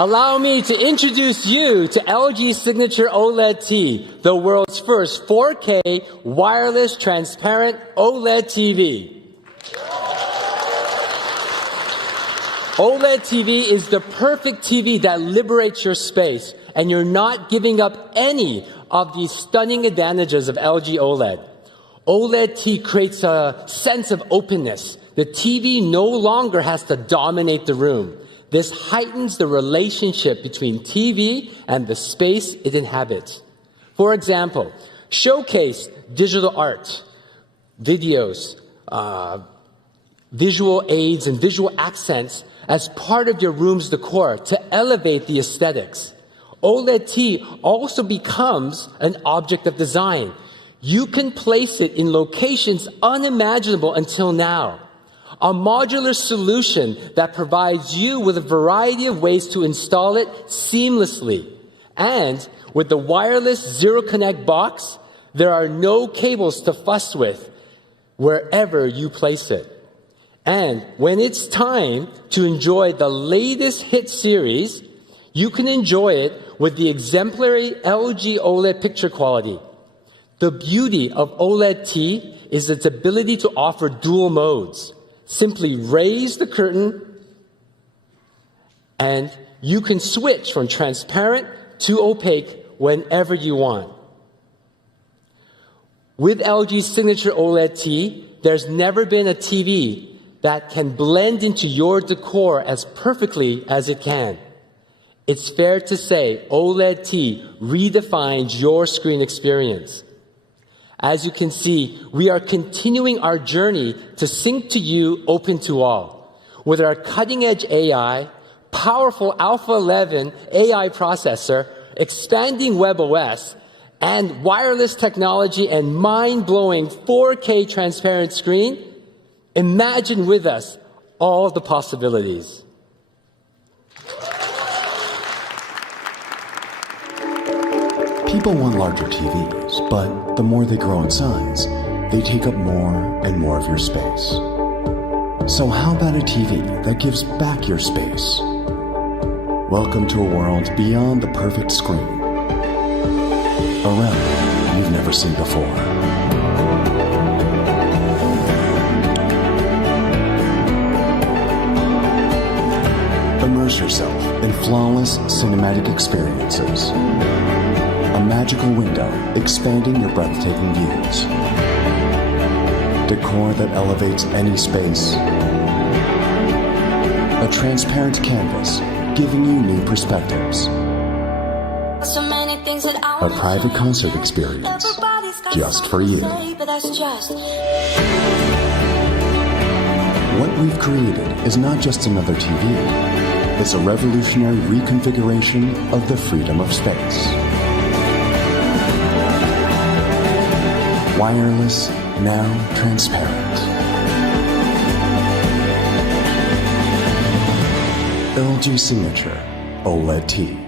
Allow me to introduce you to LG Signature OLED-T, the world's first 4K wireless transparent OLED TV. OLED TV is the perfect TV that liberates your space, and you're not giving up any of the stunning advantages of LG OLED. OLED-T creates a sense of openness. The TV no longer has to dominate the room. This heightens the relationship between TV and the space it inhabits. For example, showcase digital art, videos, visual aids, and visual accents as part of your room's decor to elevate the aesthetics. OLED-T also becomes an object of design. You can place it in locations unimaginable until now. A modular solution that provides you with a variety of ways to install it seamlessly. And with the wireless Zero Connect box, there are no cables to fuss with wherever you place it. And when it's time to enjoy the latest hit series, you can enjoy it with the exemplary LG OLED picture quality. The beauty of OLED-T is its ability to offer dual modes. Simply raise the curtain and you can switch from transparent to opaque whenever you want. With LG Signature OLED-T, there's never been a TV that can blend into your decor as perfectly as it can. It's fair to say OLED-T redefines your screen experience. As you can see, we are continuing our journey to sync to you, open to all. With our cutting-edge AI, powerful Alpha 11 AI processor, expanding WebOS, and wireless technology and mind-blowing 4K transparent screen, imagine with us all the possibilities. People want larger TVs, but the more they grow in size, they take up more and more of your space. So how about a TV that gives back your space? Welcome to a world beyond the perfect screen. A realm you've never seen before. Immerse yourself in flawless cinematic experiences. A magical window expanding your breathtaking views. Decor that elevates any space. A transparent canvas giving you new perspectives. A private concert experience just for you. What we've created is not just another TV. It's a revolutionary reconfiguration of the freedom of space. Wireless, now transparent. LG Signature OLED-T.